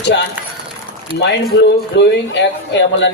चान mind blow glowing app आम्हाला